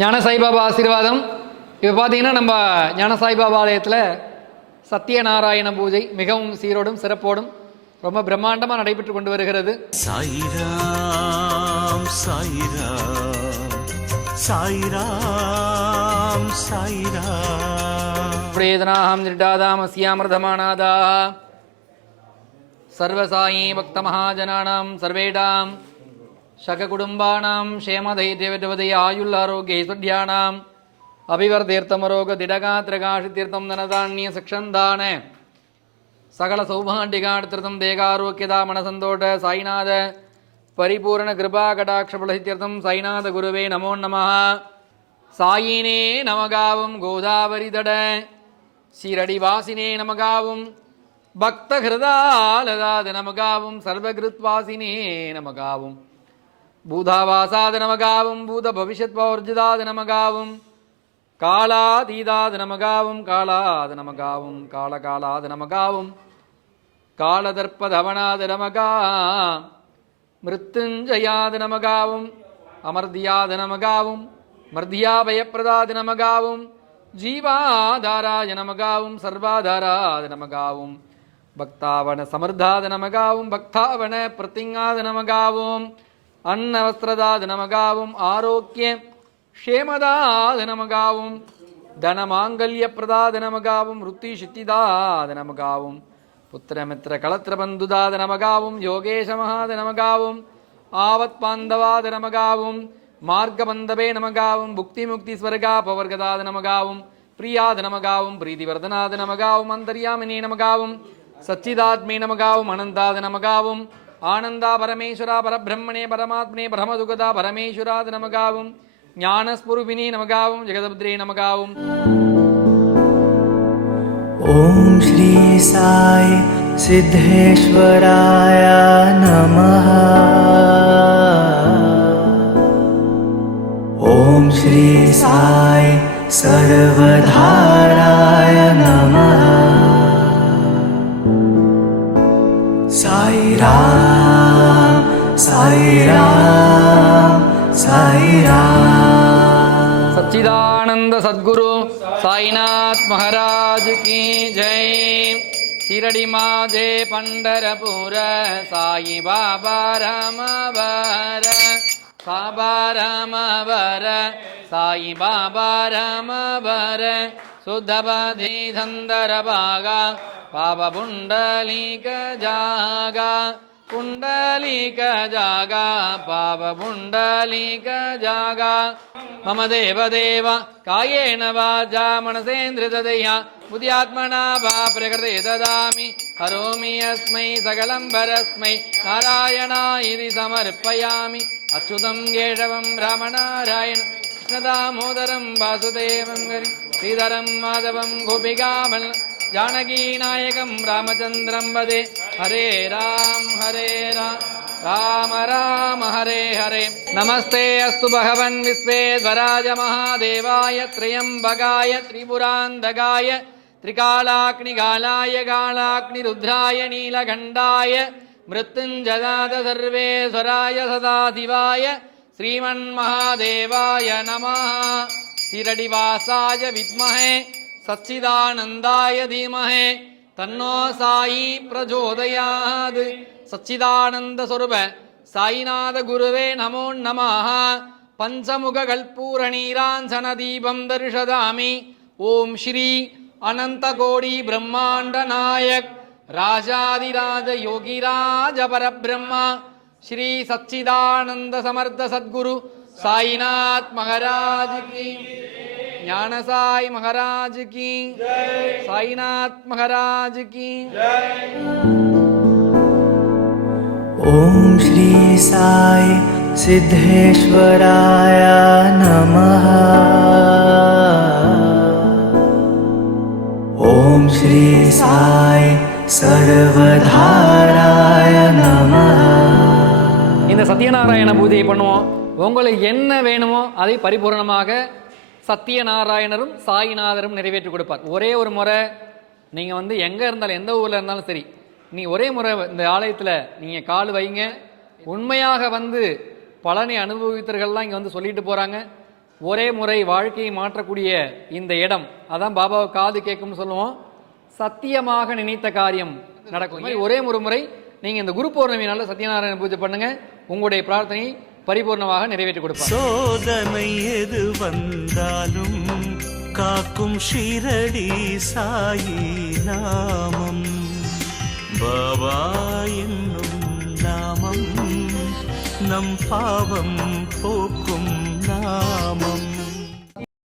ஞான சாய்பாபா ஆசீர்வாதம். இப்போ பார்த்தீங்கன்னா நம்ம ஞான சாய்பாபா ஆலயத்தில் சத்யநாராயண பூஜை மிகவும் சீரோடும் சிறப்போடும் ரொம்ப பிரம்மாண்டமாக நடைபெற்று கொண்டு வருகிறது. சாய்ராம் சாய்ராம் சாய்ராம் சாய்ராம் பிரேதனாஹம் நிர்டாதாம் அஸ்யாமிருதமானாதா சர்வசாயி பக்த மகாஜனானாம் சர்வேடாம் சககுடும்பானாம் க்ஷேமதைர்யவதய ஆயுள் ஆரோக்கிய ஐஸ்வர்யானாம் அபிவர்தீர்த்தமரோக திடகாத்திரகாஷித்தீர்த்தம் தனதான்ய சக்ஷந்தான சகல சௌபாண்டிகார்த்தம் தேகாரோக்கியதா மனசந்தோட சாய்நாத பரிபூர்ண கிருபா கடாட்சபலசித்தீர்த்தம் சாய்நாத குருவே நமோ நமः. சாயினே நமகாவும் கோதாவரிதட சீரடிவாசினே நமகாவும் பக்த ஹிருதாலதாத நமகாவும் சர்வகிருத்வாசினே நமகாவும் பூதாவாசாத நமகாவும் பூத பவிஷ்யத் பவர்ஜிதாத நமகாவும் காலாதீதாத நமகாவும் காலாத நமகாவும் காலகாலாத நமகாவும் காலதர்ப்பதவனாத நமகா மிருத்யுஞ்சயாத நமகாவும் அமர்தியாத நமகாவும் மர்தியாபயப்பிரதாத நமகாவும் ஜீவாதாராய நமகாவும் சர்வாதாராத நமகாவும் பக்தாவன சமர்த்தாத நமகாவும் பக்தாவன பிரதிங்காத நமகாவும் அன்னவஸ்திரதாத நமகாவும் ஆரோக்கிய க்ஷேமதாத நமகாவும் தனமாங்கல்ய பிரதாத நமகாவும் ருத்தி சித்திதாத நமகாவும் புத்திரமித்திர களத்திர பந்துதாத நமகாவும் யோகேஷ மகாத நமகாவும் ஆவத் பாந்தவாத நமகாவும் மார்க்கபந்தவே நமகாவும் புக்தி முக்தி ஸ்வர்கா பவர்கதாத நமகாவும் பிரியாத நமகாவும் பிரீதிவர்தனாத நமகாவும் அந்தர்யாமினே நமகாவும் சச்சிதாத்மே நமகாவும் அனந்தாத நமகாவும் ஆனந்தா பரமேஸ்வரா பரபிரம்மணே பரமாத்மனே பரமதுகதா பரமேஸ்வராத நமகாவும் ஞானஸ்வரூபினே நமகாவும் ஜெகதபுத்ரே நமகாவும். ஓம் ஸ்ரீ சாய் சித்தேஸ்வராய நமः. ஓம் ஸ்ரீ சாய் சர்வதாராய நமः. சாய் ராம் சாய் ராம் சாய் ராம். सच्चिदानंद सद्गुरु साईनाथ महाराज की जय. शिरडी माझे पंढरपूर साई बाबा रामवर बाबा रामवर साई बाबा रामवर शुद्धबधी धंदर बागा बाबा पुंडलिक जागा पुंडलिक जागा बाबा पुंडलिक जागा. मम देव देव कायेन वाचा मनसेन्द्रियतया बुद्ध्यात्मना वा प्रकृते ददामि करोमि अस्मै सकलं परस्मै नारायणाय समर्पयामि. अच्युतं केशवं रामनारायण कृष्णदामोदरं वासुदेवं श्रीधरं माधवं गोपिकामल जानकीनायकं रामचन्द्रं वदे. हरे राम राम राम हरे हरे. नमस्ते अस्तु भगवन् विश्वेश्वराय महादेवाय त्र्यम्बकाय त्रिपुरान्तकाय त्रिकालाग्निकालाय कालाग्निरुद्राय नीलकण्ठाय मृत्युञ्जयाय सर्वेश्वराय सदाशिवाय श्रीमन्महादेवाय नमः. शिरडिवासाय विद्महे सच्चिदानन्दाय धीमहि तन्नो साई प्रचोदयात्. सच्चिदानंद स्वरूप साईनाथ गुरुवे नमो नमः. पंचमुख कर्पूर नीरांजन दीपं दर्शयामि. ओम श्री अनंत कोटि ब्रह्मांड नायक राजाधिराज योगिराज परब्रह्म श्री सच्चिदानंद समर्थ सद्गुरु साईनाथ महाराज की, ज्ञान साई महाराज की जय, साईनाथ महाराज की जय. ओम श्री साई सिद्धेश्वराय नमः. ओम श्री साई सर्वधाराय नमः. இந்த சத்யநாராயண பூஜையை பண்ணுவோம். உங்களுக்கு என்ன வேணுமோ அதை பரிபூர்ணமாக சத்யநாராயணரும் சாய்நாதரும் நிறைவேற்றி கொடுப்பார். ஒரே ஒரு முறை நீங்கள் எங்கே இருந்தாலும் எந்த ஊரில் இருந்தாலும் சரி, நீ ஒரே முறை இந்த ஆலயத்தில் நீங்கள் கால் வைங்க. உண்மையாக பலனை அனுபவித்தர்கள்லாம் இங்கே சொல்லிட்டு போகிறாங்க. ஒரே முறை வாழ்க்கையை மாற்றக்கூடிய இந்த இடம், அதான் பாபாவை காது கேட்கும்னு சொல்லுவோம். சத்தியமாக நினைத்த காரியம் நடக்கும். ஒரே ஒரு முறை நீங்க இந்த குரு பௌர்ணமி நாள்ல சத்யநாராயண பூஜை பண்ணுங்க, உங்களுடைய பிரார்த்தனை பரிபூர்ணமாக நிறைவேற்றி கொடுப்பார். சோதனை எது வந்தாலும் காக்கும் ஷீரடி சாயி நாமம், பாபா என்னும் நாமம் நம் பாவம் போக்கும்